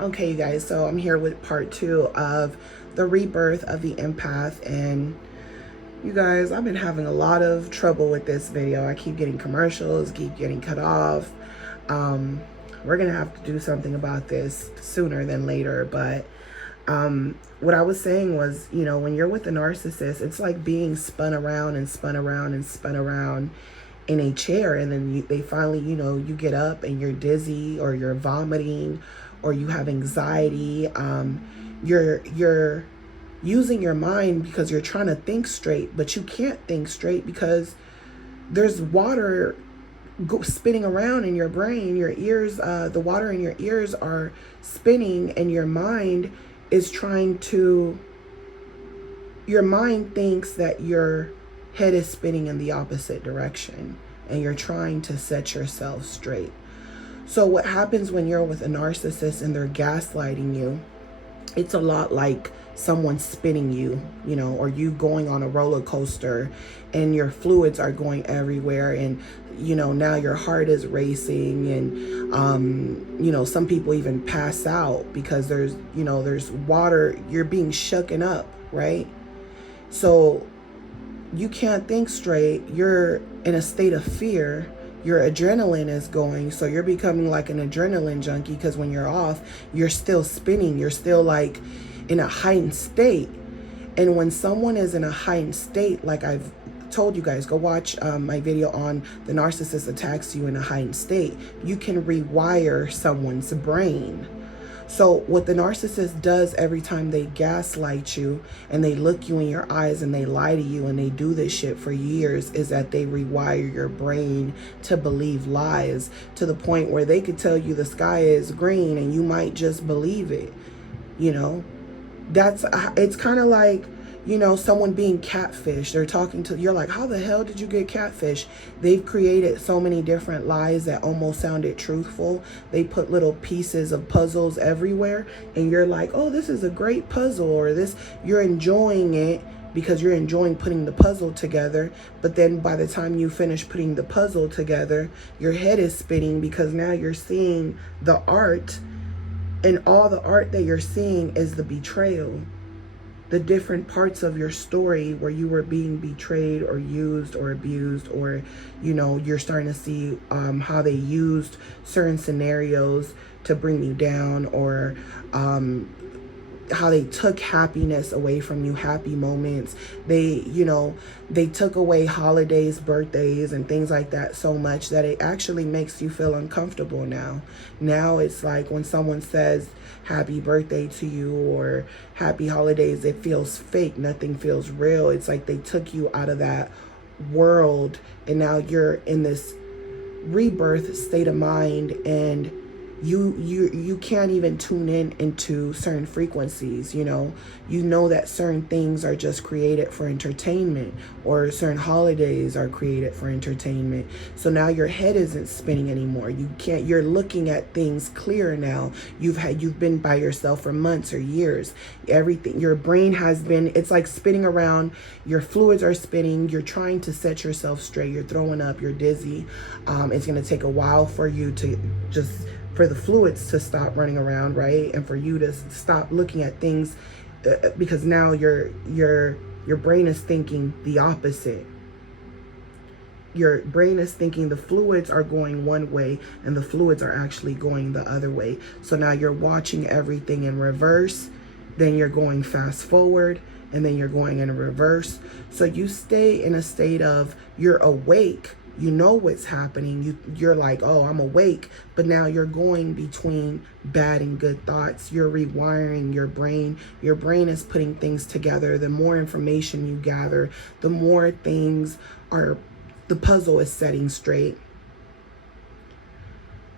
Okay, you guys, so I'm here with part 2 of the rebirth of the empath. And you guys, I've been having a lot of trouble with this video. I keep getting commercials, keep getting cut off. We're gonna have to do something about this sooner than later. But what I was saying was, when you're with a narcissist, it's like being spun around and spun around and spun around in a chair, and then they finally, you get up and you're dizzy, or you're vomiting, or you have anxiety. You're using your mind because you're trying to think straight, but you can't think straight because there's water spinning around in your brain. Your ears, the water in your ears are spinning, and your mind is your mind thinks that your head is spinning in the opposite direction, and you're trying to set yourself straight. So what happens when you're with a narcissist and they're gaslighting you, it's a lot like someone spinning you, or you going on a roller coaster and your fluids are going everywhere, and now your heart is racing, and some people even pass out because there's water, you're being shooken up, right? So you can't think straight, you're in a state of fear, your adrenaline is going, so you're becoming like an adrenaline junkie, because when you're off, you're still spinning, you're still like in a heightened state. And when someone is in a heightened state, like I've told you guys, go watch my video on the narcissist attacks you in a heightened state, you can rewire someone's brain. So what the narcissist does every time they gaslight you and they look you in your eyes and they lie to you, and they do this shit for years, is that they rewire your brain to believe lies, to the point where they could tell you the sky is green and you might just believe it. It's kind of like, someone being catfish. They're talking to you're like, how the hell did you get catfish? They've created so many different lies that almost sounded truthful. They put little pieces of puzzles everywhere, and you're like, oh, this is a great puzzle, or this, you're enjoying it because you're enjoying putting the puzzle together. But then by the time you finish putting the puzzle together, your head is spinning, because now you're seeing the art, and all the art that you're seeing is the betrayal. The different parts of your story where you were being betrayed or used or abused, or you're starting to see how they used certain scenarios to bring you down, or how they took happiness away from you, happy moments. They took away holidays, birthdays, and things like that so much that it actually makes you feel uncomfortable now. Now it's like when someone says happy birthday to you or happy holidays, it feels fake. Nothing feels real. It's like they took you out of that world, and now you're in this rebirth state of mind, and you can't even tune into certain frequencies. You know that certain things are just created for entertainment, or certain holidays are created for entertainment. So now your head isn't spinning anymore. You're looking at things clear now. You've been by yourself for months or years. Everything, your brain has been, it's like spinning around, your fluids are spinning, you're trying to set yourself straight, you're throwing up, you're dizzy. It's going to take a while for you to for the fluids to stop running around, right? And for you to stop looking at things, because now your brain is thinking the opposite. Your brain is thinking the fluids are going one way, and the fluids are actually going the other way. So now you're watching everything in reverse, then you're going fast forward, and then you're going in reverse. So you stay in a state of, you're awake, you know what's happening, you're like, oh, I'm awake, but now you're going between bad and good thoughts. You're rewiring your brain. Your brain is putting things together. The more information you gather, the more things the puzzle is setting straight.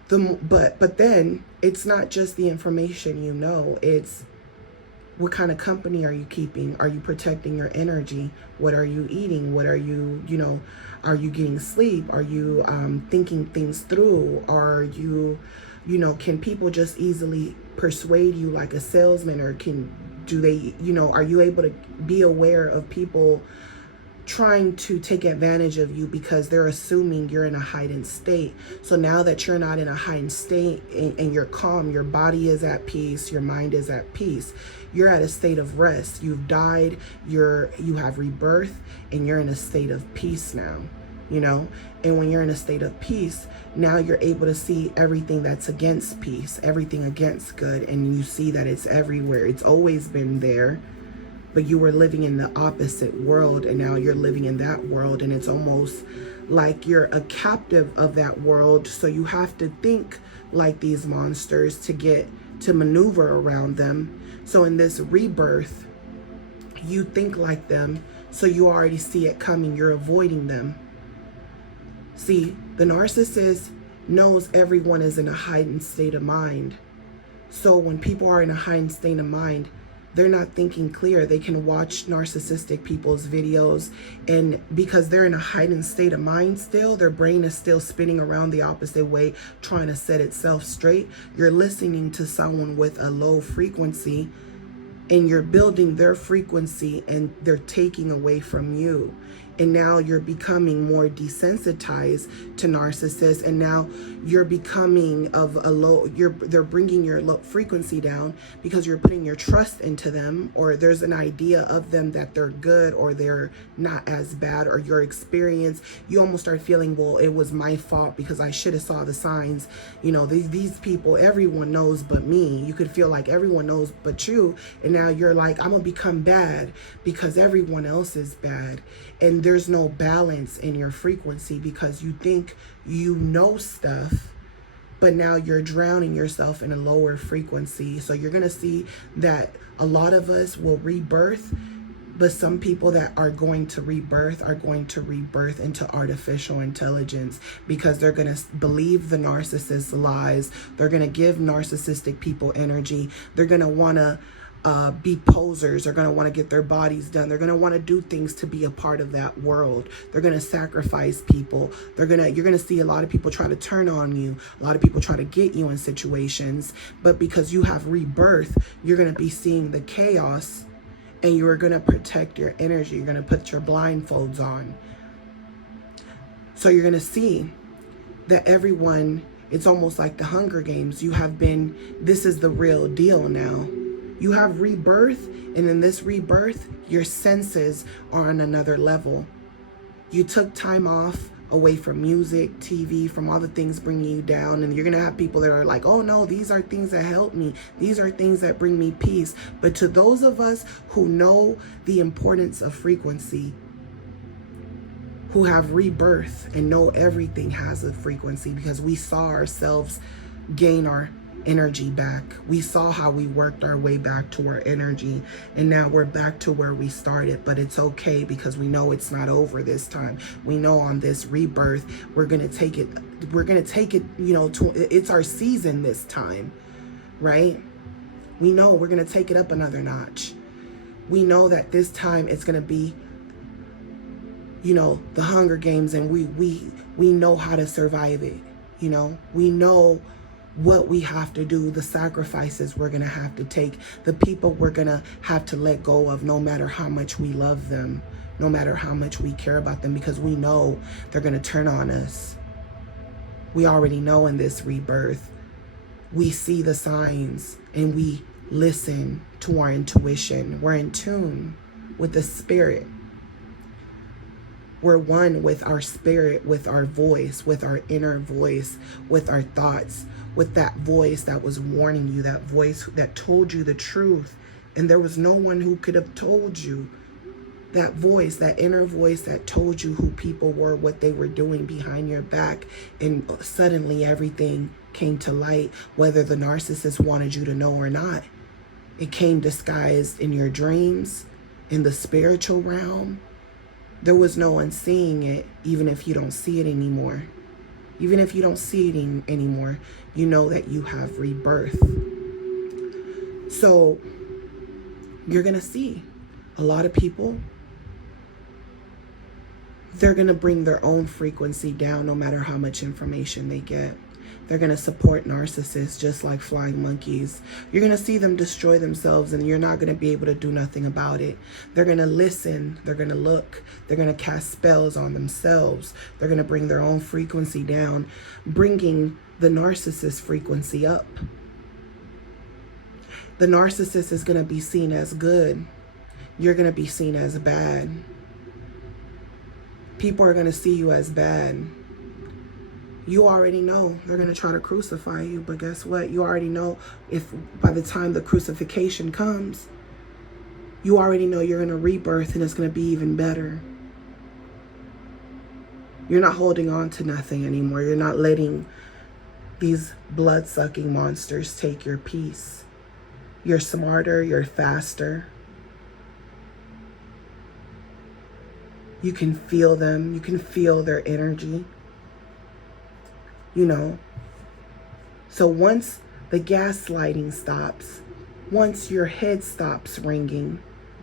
But then it's not just the information, it's what kind of company are you keeping? Are you protecting your energy? What are you eating? What are you, are you getting sleep? Are you thinking things through? Are you, can people just easily persuade you like a salesman? Or are you able to be aware of people trying to take advantage of you because they're assuming you're in a heightened state. So now that you're not in a heightened state and you're calm, your body is at peace, your mind is at peace, you're at a state of rest. You've died, you have rebirth, and you're in a state of peace now, you know? And when you're in a state of peace, now you're able to see everything that's against peace, everything against good, and you see that it's everywhere. It's always been there, but you were living in the opposite world, and now you're living in that world, and it's almost like you're a captive of that world. So you have to think like these monsters to maneuver around them. So in this rebirth, you think like them, so you already see it coming. You're avoiding them. See, the narcissist knows everyone is in a heightened state of mind. So when people are in a heightened state of mind, they're not thinking clear. They can watch narcissistic people's videos, and because they're in a heightened state of mind still, their brain is still spinning around the opposite way, trying to set itself straight. You're listening to someone with a low frequency, and you're building their frequency, and they're taking away from you. And now you're becoming more desensitized to narcissists, and now you're becoming of a low, they're bringing your low frequency down because you're putting your trust into them, or there's an idea of them that they're good or they're not as bad, or your experience, you almost start feeling, well, it was my fault because I should have saw the signs. You know, these people, everyone knows but me. You could feel like everyone knows but you, and now you're like, I'm gonna become bad because everyone else is bad. And there's no balance in your frequency because you think you know stuff, but now you're drowning yourself in a lower frequency. So you're going to see that a lot of us will rebirth, but some people that are going to rebirth into artificial intelligence because they're going to believe the narcissist's lies. They're going to give narcissistic people energy. They're going to want to be posers. They're going to want to get their bodies done. They're going to want to do things to be a part of that world. They're going to sacrifice people. You're going to see a lot of people try to turn on you. A lot of people try to get you in situations, but because you have rebirth, you're going to be seeing the chaos, and you're going to protect your energy. You're going to put your blindfolds on. So you're going to see that everyone, it's almost like the Hunger Games. This is the real deal now. You have rebirth, and in this rebirth, your senses are on another level. You took time off away from music, TV, from all the things bringing you down, and you're going to have people that are like, oh no, these are things that help me. These are things that bring me peace. But to those of us who know the importance of frequency, who have rebirth and know everything has a frequency, because we saw ourselves gain our energy back. We saw how we worked our way back to our energy, and now we're back to where we started. But it's okay because we know it's not over this time. We know on this rebirth, we're going to take it, you know, it's our season this time, right? We know we're going to take it up another notch. We know that this time it's going to be, you know, the Hunger Games, and we know how to survive it. You know, we know what we have to do, the sacrifices we're going to have to take, the people we're going to have to let go of, no matter how much we love them, no matter how much we care about them, because we know they're going to turn on us. We already know in this rebirth, we see the signs and we listen to our intuition. We're in tune with the spirit. We're one with our spirit, with our voice, with our inner voice, with our thoughts, with that voice that was warning you, that voice that told you the truth. And there was no one who could have told you. That voice, that inner voice that told you who people were, what they were doing behind your back. And suddenly everything came to light, whether the narcissist wanted you to know or not. It came disguised in your dreams, in the spiritual realm. There was no one seeing it, even if you don't see it anymore. Even if you don't see it anymore, you know that you have rebirth. So you're going to see a lot of people, they're going to bring their own frequency down no matter how much information they get. They're going to support narcissists just like flying monkeys. You're going to see them destroy themselves, and you're not going to be able to do nothing about it. They're going to listen. They're going to look. They're going to cast spells on themselves. They're going to bring their own frequency down, bringing the narcissist frequency up. The narcissist is going to be seen as good. You're going to be seen as bad. People are going to see you as bad. You already know they're going to try to crucify you, but guess what? You already know if by the time the crucifixion comes, you already know you're going to rebirth and it's going to be even better. You're not holding on to nothing anymore. You're not letting these blood-sucking monsters take your peace. You're smarter, you're faster. You can feel them. You can feel their energy. You know. So once the gaslighting stops, once your head stops ringing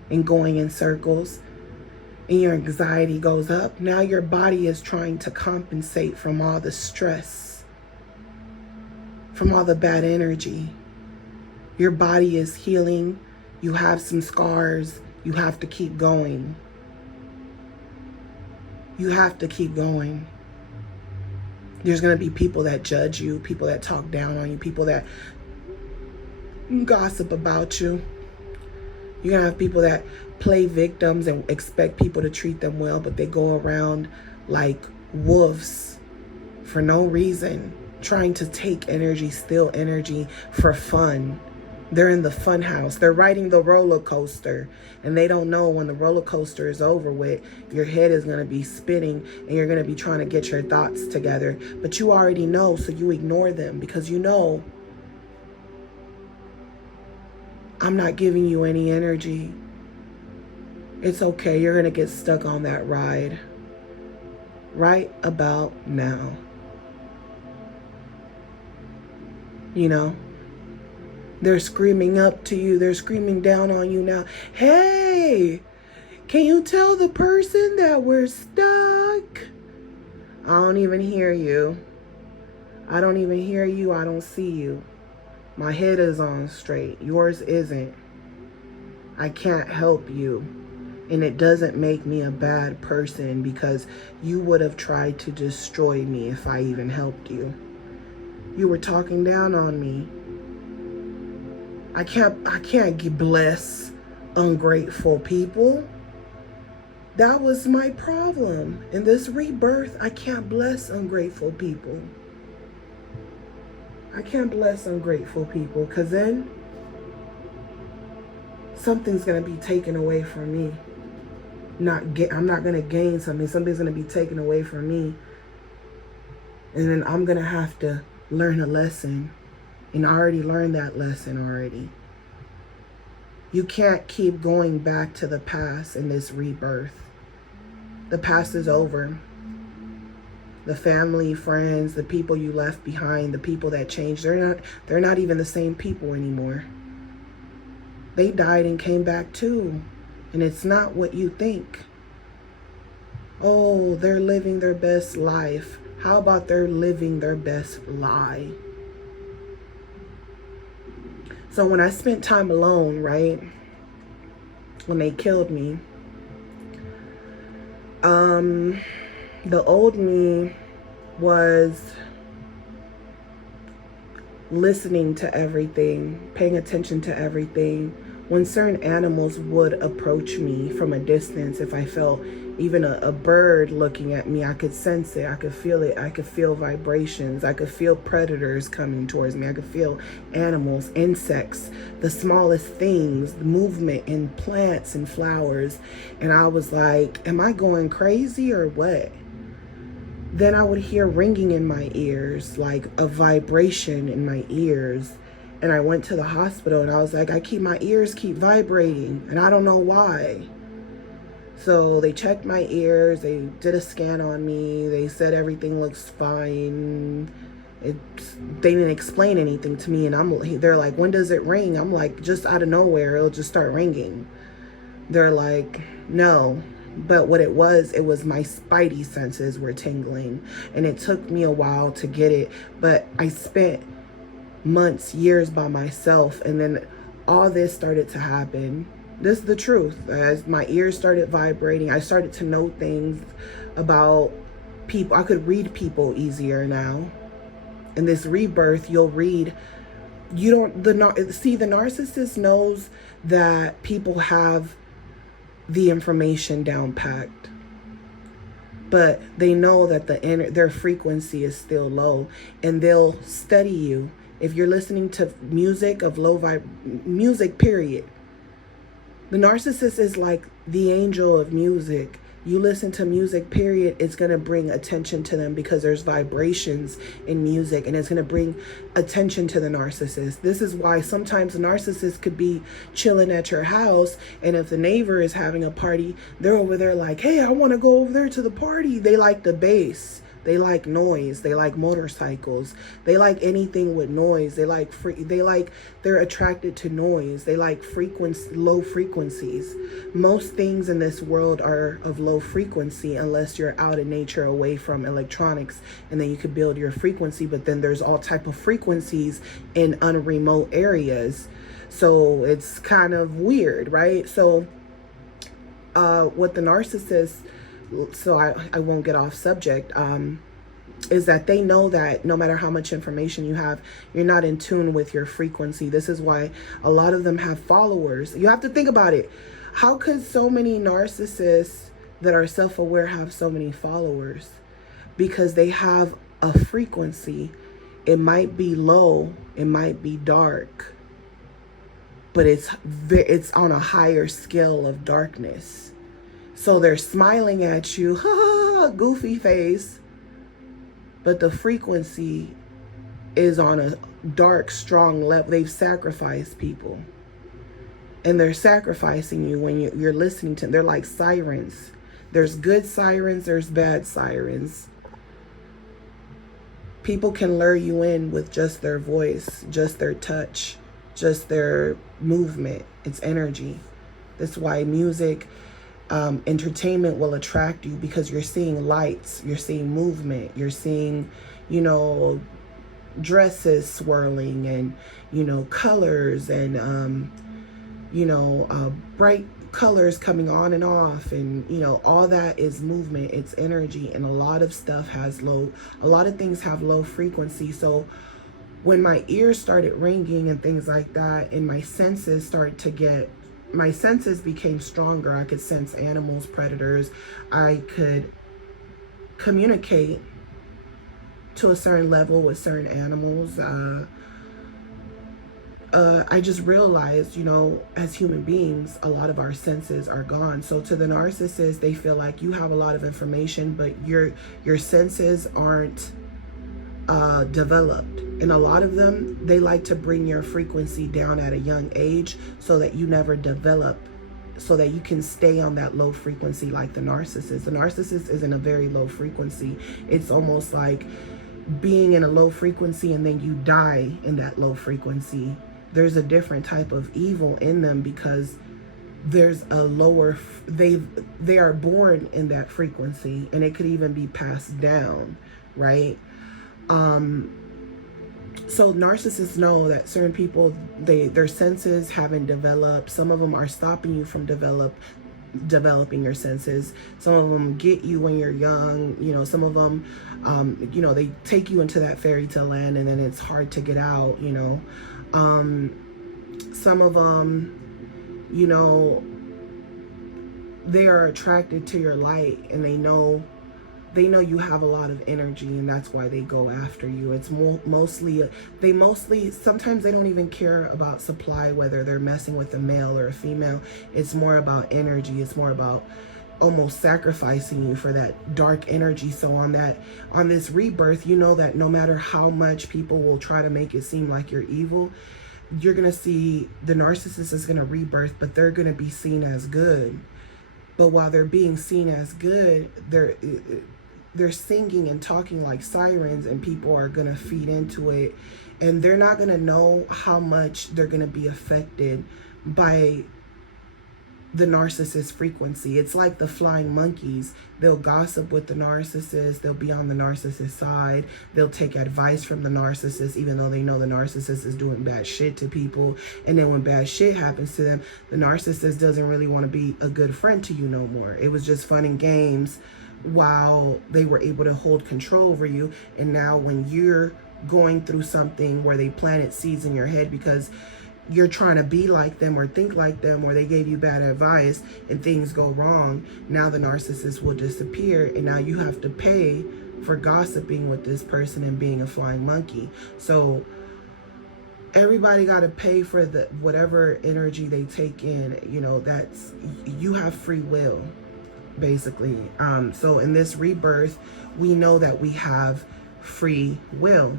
and going in circles and your anxiety goes up, now your body is trying to compensate from all the stress, from all the bad energy. Your body is healing. You have some scars. You have to keep going. You have to keep going. There's going to be people that judge you, people that talk down on you, people that gossip about you. You're going to have people that play victims and expect people to treat them well, but they go around like wolves for no reason, trying to take energy, steal energy for fun. They're in the fun house. They're riding the roller coaster, and they don't know when the roller coaster is over with, your head is going to be spinning and you're going to be trying to get your thoughts together. But you already know, so you ignore them because you know, I'm not giving you any energy. It's okay. You're going to get stuck on that ride right about now. You know? They're screaming up to you. They're screaming down on you now. Hey, can you tell the person that we're stuck? I don't even hear you. I don't even hear you. I don't see you. My head is on straight. Yours isn't. I can't help you. And it doesn't make me a bad person because you would have tried to destroy me if I even helped you. You were talking down on me. I can't bless ungrateful people. That was my problem. In this rebirth, I can't bless ungrateful people. I can't bless ungrateful people because then something's going to be taken away from me. I'm not going to gain something. Something's going to be taken away from me. And then I'm going to have to learn a lesson. And I already learned that lesson already. You can't keep going back to the past in this rebirth. The past is over. The family, friends, the people you left behind, the people that changed, they're not even the same people anymore. They died and came back too. And it's not what you think. Oh, they're living their best life. How about they're living their best lie? So when I spent time alone, right, when they killed me, the old me was listening to everything, paying attention to everything. When certain animals would approach me from a distance, if I felt even a bird looking at me, I could sense it, I could feel it, I could feel vibrations, I could feel predators coming towards me, I could feel animals, insects, the smallest things, movement in plants and flowers. And I was like, am I going crazy or what? Then I would hear ringing in my ears, like a vibration in my ears. And I went to the hospital and I was like, my ears keep vibrating and I don't know why. So they checked my ears, they did a scan on me, they said everything looks fine. They didn't explain anything to me, and they're like, when does it ring? I'm like, just out of nowhere, it'll just start ringing. They're like, no, But what it was my spidey senses were tingling, and it took me a while to get it. But I spent months, years by myself, and then all this started to happen. This is the truth. As my ears started vibrating, I started to know things about people. I could read people easier now. In this rebirth, you'll read. You don't the narcissist knows that people have the information down packed, but they know that their frequency is still low, and they'll study you. If you're listening to music of music, period, the narcissist is like the angel of music. You listen to music, period, it's going to bring attention to them because there's vibrations in music, and it's going to bring attention to the narcissist. This is why sometimes a narcissist could be chilling at your house, and if the neighbor is having a party, they're over there like, hey, I want to go over there to the party. They like the bass. They like noise. They like motorcycles. They like anything with noise. They're attracted to noise. They like low frequencies. Most things in this world are of low frequency unless you're out in nature away from electronics, and then you could build your frequency. But then there's all type of frequencies in unremote areas. So it's kind of weird, right? So what the narcissist, so I won't get off subject, is that they know that no matter how much information you have, you're not in tune with your frequency. This is why a lot of them have followers. You have to think about it. How could so many narcissists that are self-aware have so many followers? Because they have a frequency. It might be low, it might be dark, but it's on a higher scale of darkness. So they're smiling at you, goofy face, but the frequency is on a dark, strong level. They've sacrificed people, and they're sacrificing you when you're listening to them. They're like sirens. There's good sirens, there's bad sirens. People can lure you in with just their voice, just their touch, just their movement. It's energy. That's why music, entertainment will attract you, because you're seeing lights, you're seeing movement, you're seeing, dresses swirling, and, colors, and, bright colors coming on and off, and, all that is movement, it's energy. And a lot of things have low frequency. So when my ears started ringing and things like that, and my senses became stronger. I could sense animals, predators. I could communicate to a certain level with certain animals. I just realized, as human beings, a lot of our senses are gone. So to the narcissist, they feel like you have a lot of information, but your senses aren't developed. And a lot of them, they like to bring your frequency down at a young age so that you never develop, so that you can stay on that low frequency like the narcissist. The narcissist is in a very low frequency. It's almost like being in a low frequency and then you die in that low frequency. There's a different type of evil in them, because there's a lower, they are born in that frequency, and it could even be passed down, right? So narcissists know that certain people, their senses haven't developed. Some of them are stopping you from developing your senses. Some of them get you when you're young. Some of them, they take you into that fairy tale land, and then it's hard to get out. Some of them, they are attracted to your light, and they know you have a lot of energy, and that's why they go after you. It's mostly sometimes they don't even care about supply, whether they're messing with a male or a female. It's more about energy. It's more about almost sacrificing you for that dark energy. So on this rebirth, that no matter how much people will try to make it seem like you're evil, you're gonna see the narcissist is gonna rebirth, but they're gonna be seen as good. But while they're being seen as good, they're singing and talking like sirens, and people are going to feed into it, and they're not going to know how much they're going to be affected by the narcissist frequency. It's like the flying monkeys. They'll gossip with the narcissist. They'll be on the narcissist side. They'll take advice from the narcissist, even though they know the narcissist is doing bad shit to people. And then when bad shit happens to them, the narcissist doesn't really want to be a good friend to you no more. It was just fun and games while they were able to hold control over you. And now when you're going through something where they planted seeds in your head because you're trying to be like them or think like them, or they gave you bad advice and things go wrong, now the narcissist will disappear, and now you have to pay for gossiping with this person and being a flying monkey. So everybody got to pay for the whatever energy they take in. You know, that's, you have free will, basically. So in this rebirth, we know that we have free will.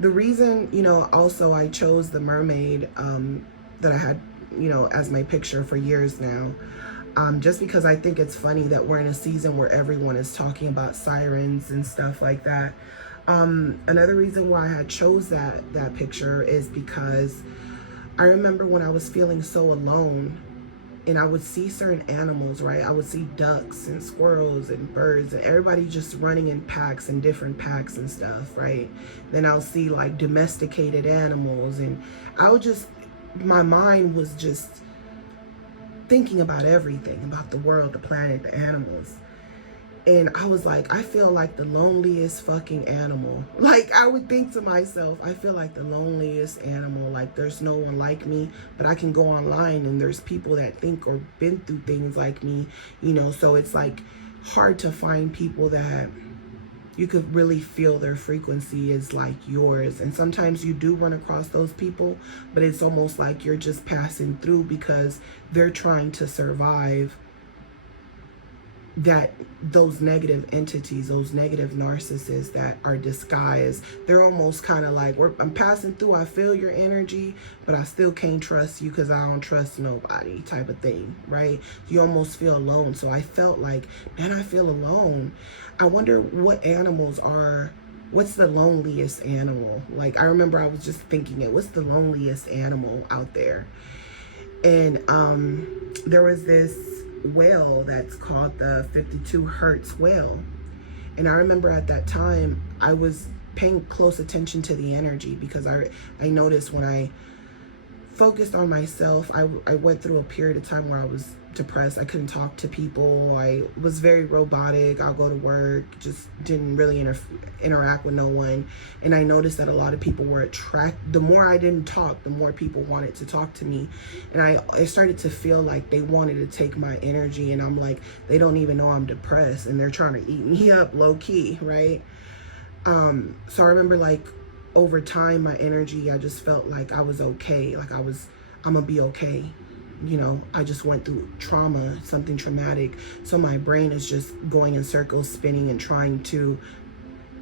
The reason, you know, also I chose the mermaid that I had, you know, as my picture for years now, just because I think it's funny that we're in a season where everyone is talking about sirens and stuff like that. Another reason why I had chose that picture is because I remember when I was feeling so alone, and I would see certain animals, right? I would see ducks and squirrels and birds and everybody just running in packs and different packs and stuff, right? Then I'll see like domesticated animals, and I would just, my mind was just thinking about everything, about the world, the planet, the animals. And I was like, I feel like the loneliest fucking animal. Like, I would think to myself, I feel like the loneliest animal. Like, there's no one like me, but I can go online and there's people that think or been through things like me, you know. So it's like hard to find people that you could really feel their frequency is like yours. And sometimes you do run across those people, but it's almost like you're just passing through because they're trying to survive that those negative entities, those negative narcissists that are disguised. They're almost kind of like, I'm passing through, I feel your energy, but I still can't trust you because I don't trust nobody, type of thing, right? You almost feel alone. So I felt like, man, I feel alone. I wonder what animals are, what's the loneliest animal? Like, I remember I was just thinking it, what's the loneliest animal out there? And there was this whale that's called the 52 hertz whale, and I remember at that time I was paying close attention to the energy because I noticed when I focused on myself, I went through a period of time where I was depressed. I couldn't talk to people. I was very robotic. I'll go to work, just didn't really interact with no one. And I noticed that a lot of people were attracted. The more I didn't talk, the more people wanted to talk to me. And I started to feel like they wanted to take my energy. And I'm like, they don't even know I'm depressed and they're trying to eat me up low key, right? So I remember, like, over time, my energy, I just felt like I was okay. Like I'm gonna be okay. You know, I just went through trauma, something traumatic. So my brain is just going in circles, spinning and trying to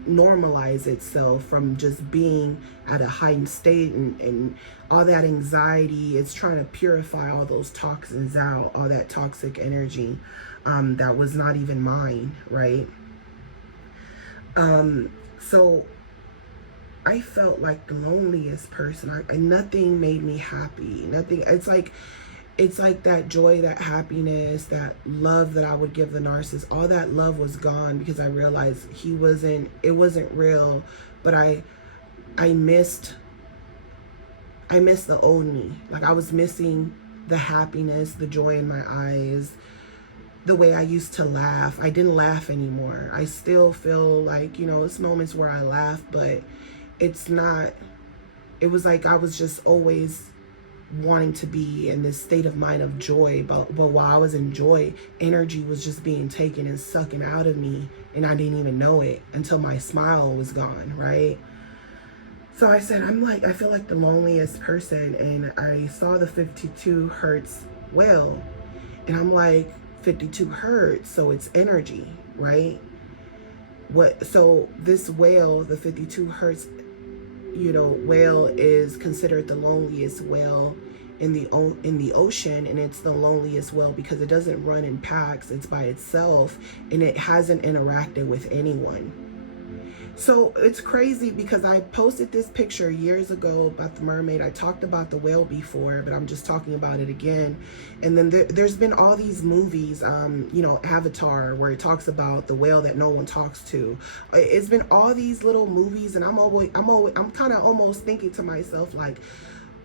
normalize itself from just being at a heightened state and all that anxiety. It's trying to purify all those toxins out, all that toxic energy that was not even mine, right? So I felt like the loneliest person. Nothing made me happy. Nothing. It's like that joy, that happiness, that love that I would give the narcissist. All that love was gone because I realized it wasn't real. But I missed the old me. Like, I was missing the happiness, the joy in my eyes, the way I used to laugh. I didn't laugh anymore. I still feel like, you know, it's moments where I laugh, but it's not, it was like I was just always wanting to be in this state of mind of joy, but while I was in joy, energy was just being taken and sucking out of me, and I didn't even know it until my smile was gone, right? So I said, I feel like the loneliest person, and I saw the 52 hertz whale, and I'm like, 52 hertz, so it's energy, right? So this whale, the 52 hertz, you know, whale is considered the loneliest whale in the ocean, and it's the loneliest whale because it doesn't run in packs. It's by itself, and it hasn't interacted with anyone. So it's crazy because I posted this picture years ago about the mermaid. I talked about the whale before, but I'm just talking about it again. And then there's been all these movies, you know, Avatar, where it talks about the whale that no one talks to. It's been all these little movies, and I'm kind of almost thinking to myself, like,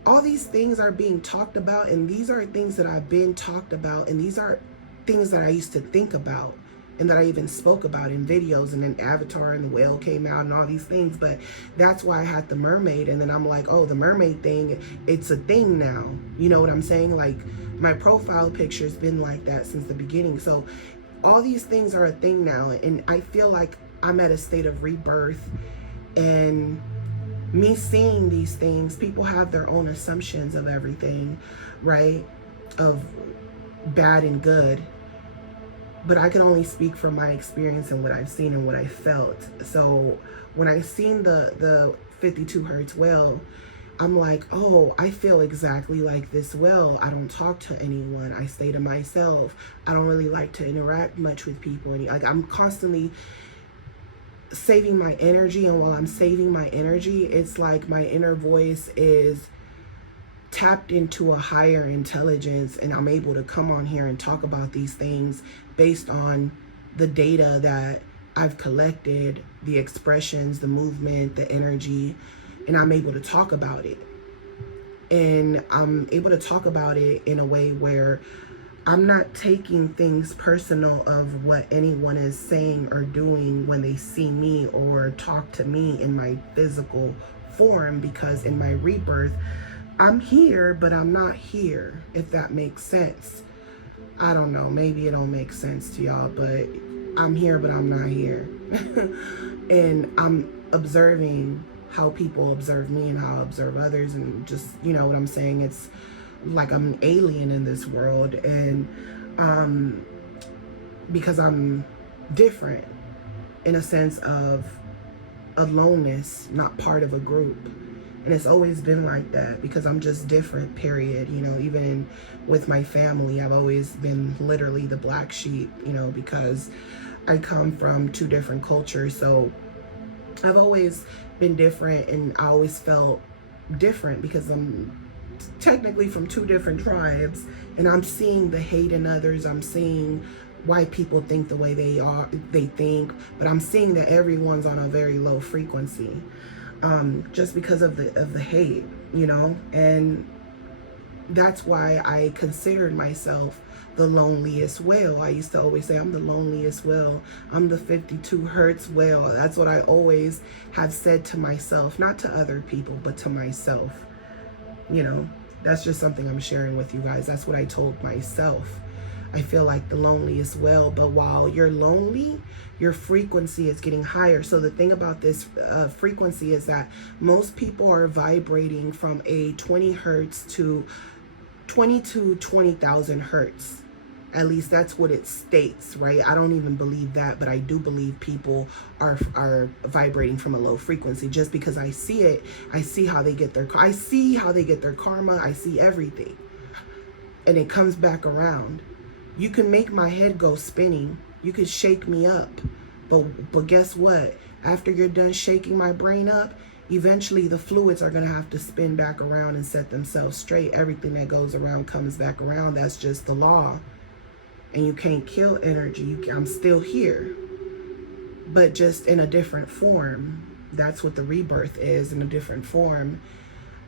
all these things are being talked about, and these are things that I've been talked about, and these are things that I used to think about and that I even spoke about in videos. And then Avatar and the whale came out and all these things. But that's why I had the mermaid. And then I'm like, oh, the mermaid thing, it's a thing now. You know what I'm saying? Like, my profile picture's been like that since the beginning. So all these things are a thing now. And I feel like I'm at a state of rebirth. And me seeing these things, people have their own assumptions of everything, right? Of bad and good. But I can only speak from my experience and what I've seen and what I felt. So when I seen the 52 hertz whale, I'm like, oh, I feel exactly like this whale. I don't talk to anyone. I stay to myself. I don't really like to interact much with people. And like, I'm constantly saving my energy. And while I'm saving my energy, it's like my inner voice is tapped into a higher intelligence, and I'm able to come on here and talk about these things based on the data that I've collected, the expressions, the movement, the energy, and I'm able to talk about it. And I'm able to talk about it in a way where I'm not taking things personal of what anyone is saying or doing when they see me or talk to me in my physical form, because in my rebirth, I'm here, but I'm not here, if that makes sense. I don't know, maybe it don't make sense to y'all, but I'm here, but I'm not here. And I'm observing how people observe me and how I observe others, and just, you know what I'm saying? It's like I'm an alien in this world, and because I'm different in a sense of aloneness, not part of a group. And it's always been like that because I'm just different, period. You know, even with my family, I've always been literally the black sheep, you know, because I come from two different cultures. So I've always been different, and I always felt different because I'm technically from two different tribes, and I'm seeing the hate in others. I'm seeing why people think the way they think, but I'm seeing that everyone's on a very low frequency. Just because of the hate, you know. And that's why I considered myself the loneliest whale. I used to always say I'm the loneliest whale. I'm the 52 hertz whale. That's what I always have said to myself, not to other people, but to myself. You know, that's just something I'm sharing with you guys. That's what I told myself. I feel like the loneliest whale, but while you're lonely, your frequency is getting higher. So the thing about this frequency is that most people are vibrating from a 20 hertz to 20,000 hertz. At least that's what it states, right? I don't even believe that, but I do believe people are vibrating from a low frequency. Just because I see it, I see how they get their karma, I see everything, and it comes back around. You can make my head go spinning. You could shake me up. But guess what? After you're done shaking my brain up, eventually the fluids are going to have to spin back around and set themselves straight. Everything that goes around comes back around. That's just the law. And you can't kill energy. I'm still here, but just in a different form. That's what the rebirth is, in a different form.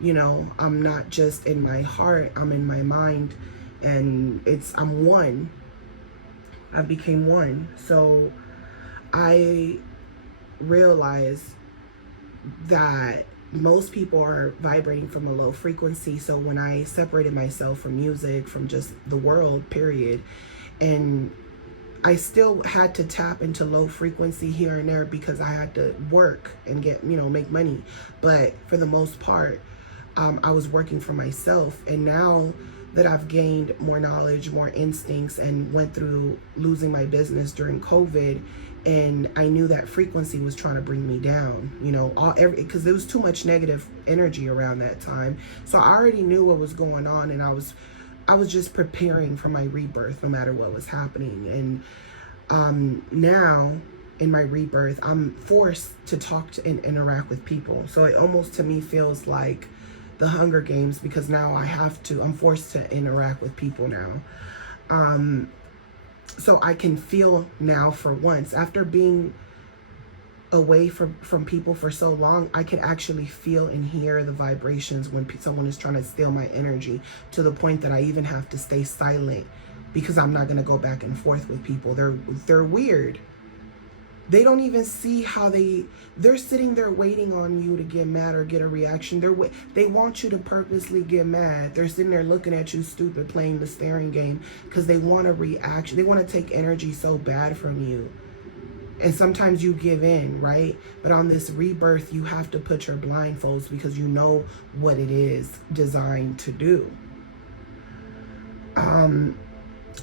You know, I'm not just in my heart, I'm in my mind. And I'm one. I became one. So I realized that most people are vibrating from a low frequency. So when I separated myself from music, from just the world, period, and I still had to tap into low frequency here and there because I had to work and get, you know, make money. But for the most part, I was working for myself. And now that I've gained more knowledge, more instincts, and went through losing my business during COVID, and I knew that frequency was trying to bring me down, you know, because there was too much negative energy around that time. So I already knew what was going on, and I was just preparing for my rebirth no matter what was happening. And now in my rebirth, I'm forced to talk to and interact with people. So it almost to me feels like the Hunger Games, because now I'm forced to interact with people now. So I can feel now, for once, after being away from people for so long, I can actually feel and hear the vibrations when someone is trying to steal my energy, to the point that I even have to stay silent, because I'm not going to go back and forth with people. They're weird. They don't even see how they're sitting there waiting on you to get mad or get a reaction. They want you to purposely get mad. They're sitting there looking at you stupid, playing the staring game, because they want a reaction. They want to take energy so bad from you. And sometimes you give in, right? But on this rebirth, you have to put your blindfolds, because you know what it is designed to do.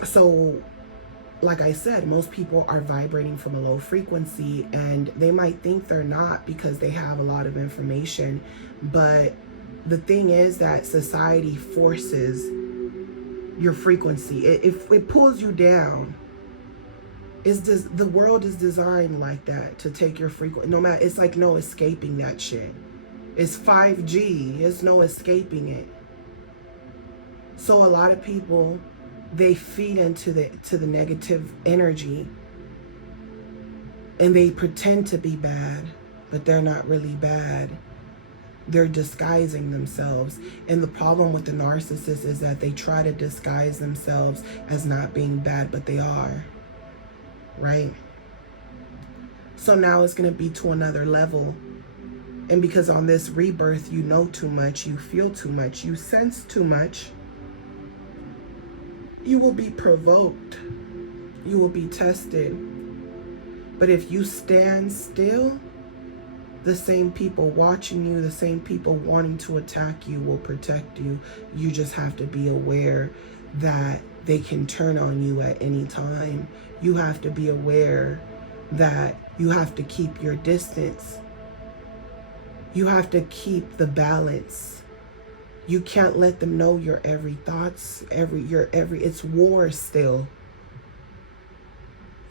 So like I said, most people are vibrating from a low frequency, and they might think they're not because they have a lot of information. But the thing is that society forces your frequency. It pulls you down. The world is designed like that, to take your frequency. No matter, it's like no escaping that shit. It's 5G. There's no escaping it. So a lot of people, they feed into the negative energy, and they pretend to be bad, but they're not really bad. They're disguising themselves. And the problem with the narcissist is that they try to disguise themselves as not being bad, but they are, right? So now it's going to be to another level. And because on this rebirth, you know too much, you feel too much, you sense too much, you will be provoked. You will be tested. But if you stand still, the same people watching you, the same people wanting to attack you will protect you. You just have to be aware that they can turn on you at any time. You have to be aware that you have to keep your distance. You have to keep the balance. You can't let them know your every thoughts, it's war still.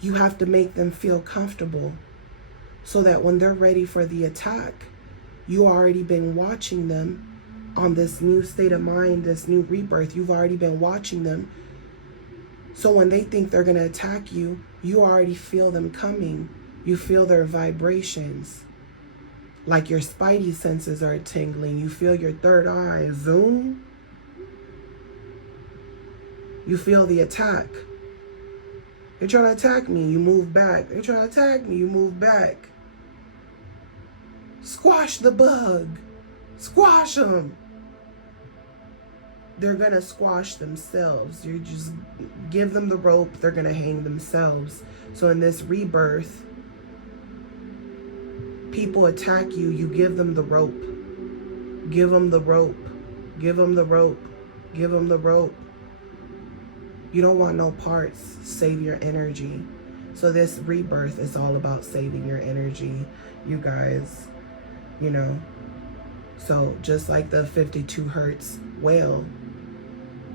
You have to make them feel comfortable, so that when they're ready for the attack, you already been watching them on this new state of mind, this new rebirth. You've already been watching them. So when they think they're going to attack you, you already feel them coming. You feel their vibrations. Like your spidey senses are tingling. You feel your third eye zoom. You feel the attack. They're trying to attack me, you move back. They're trying to attack me, you move back. Squash the bug. Squash them. They're going to squash themselves. You just give them the rope, they're going to hang themselves. So in this rebirth, people attack you, you give them the rope. Give them the rope. Give them the rope. Give them the rope. You don't want no parts. Save your energy. So this rebirth is all about saving your energy, you guys. You know. So just like the 52 hertz whale,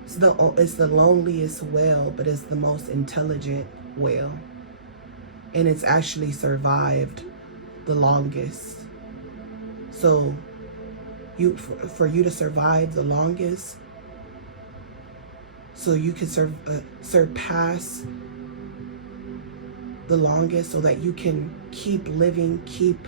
it's the loneliest whale, but it's the most intelligent whale. And it's actually survived the longest. So for you to survive the longest, so you can surpass the longest, so that you can keep living, keep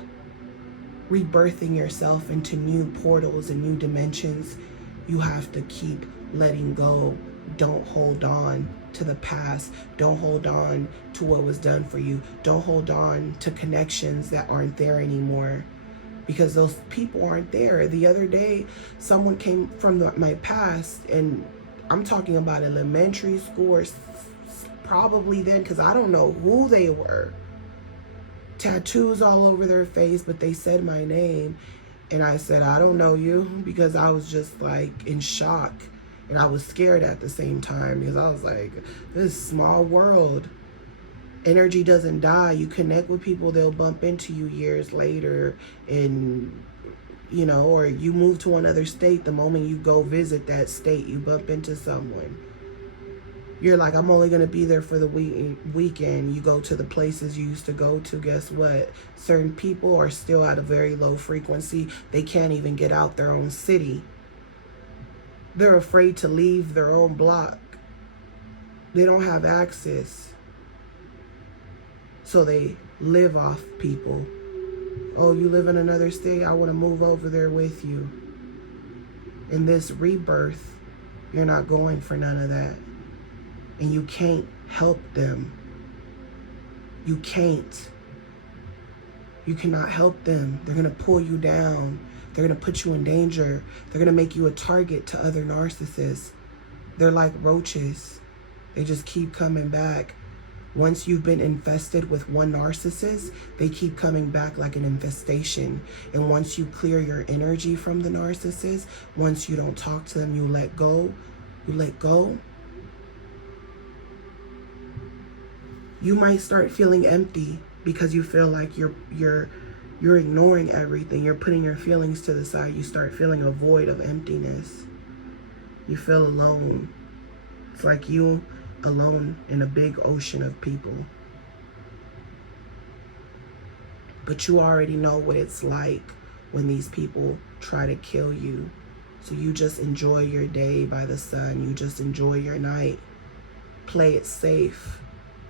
rebirthing yourself into new portals and new dimensions, you have to keep letting go. Don't hold on to the past. Don't hold on to what was done for you. Don't hold on to connections that aren't there anymore, because those people aren't there. The other day, someone came from my past, and I'm talking about elementary school, or probably then, because I don't know who they were. Tattoos all over their face, but they said my name. And I said, I don't know you, because I was just like in shock. And I was scared at the same time, because I was like, this small world. Energy doesn't die. You connect with people, they'll bump into you years later, and you know, or you move to another state, the moment you go visit that state, you bump into someone. You're like, I'm only going to be there for the weekend. You go to the places you used to go to. Guess what? Certain people are still at a very low frequency. They can't even get out their own city. They're afraid to leave their own block. They don't have access. So they live off people. Oh, you live in another state? I want to move over there with you. In this rebirth, you're not going for none of that. And you can't help them. You can't. You cannot help them. They're going to pull you down. They're going to put you in danger. They're going to make you a target to other narcissists. They're like roaches. They just keep coming back. Once you've been infested with one narcissist, they keep coming back like an infestation. And once you clear your energy from the narcissist, once you don't talk to them, you let go, you might start feeling empty because you feel like you're ignoring everything. You're putting your feelings to the side. You start feeling a void of emptiness. You feel alone. It's like you alone in a big ocean of people. But you already know what it's like when these people try to kill you. So you just enjoy your day by the sun. You just enjoy your night. Play it safe.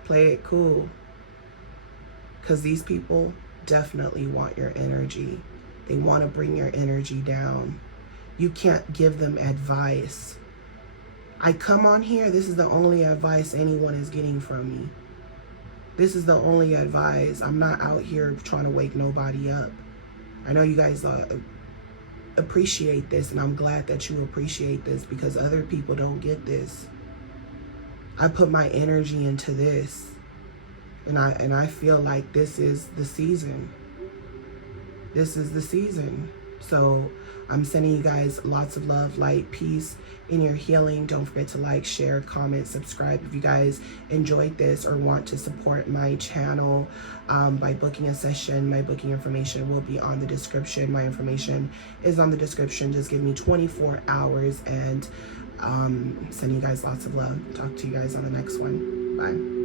Play it cool. Because these people definitely want your energy. They want to bring your energy down. You can't give them advice. I come on here, this is the only advice anyone is getting from me. This is the only advice. I'm not out here trying to wake nobody up. I know you guys appreciate this, and I'm glad that you appreciate this because other people don't get this. I put my energy into this, and I feel like this is the season. This is the season. So I'm sending you guys lots of love, light, peace in your healing. Don't forget to like, share, comment, subscribe if you guys enjoyed this or want to support my channel by booking a session. My booking information will be on the description. My information is on the description. Just give me 24 hours and sending you guys lots of love. Talk to you guys on the next one. Bye.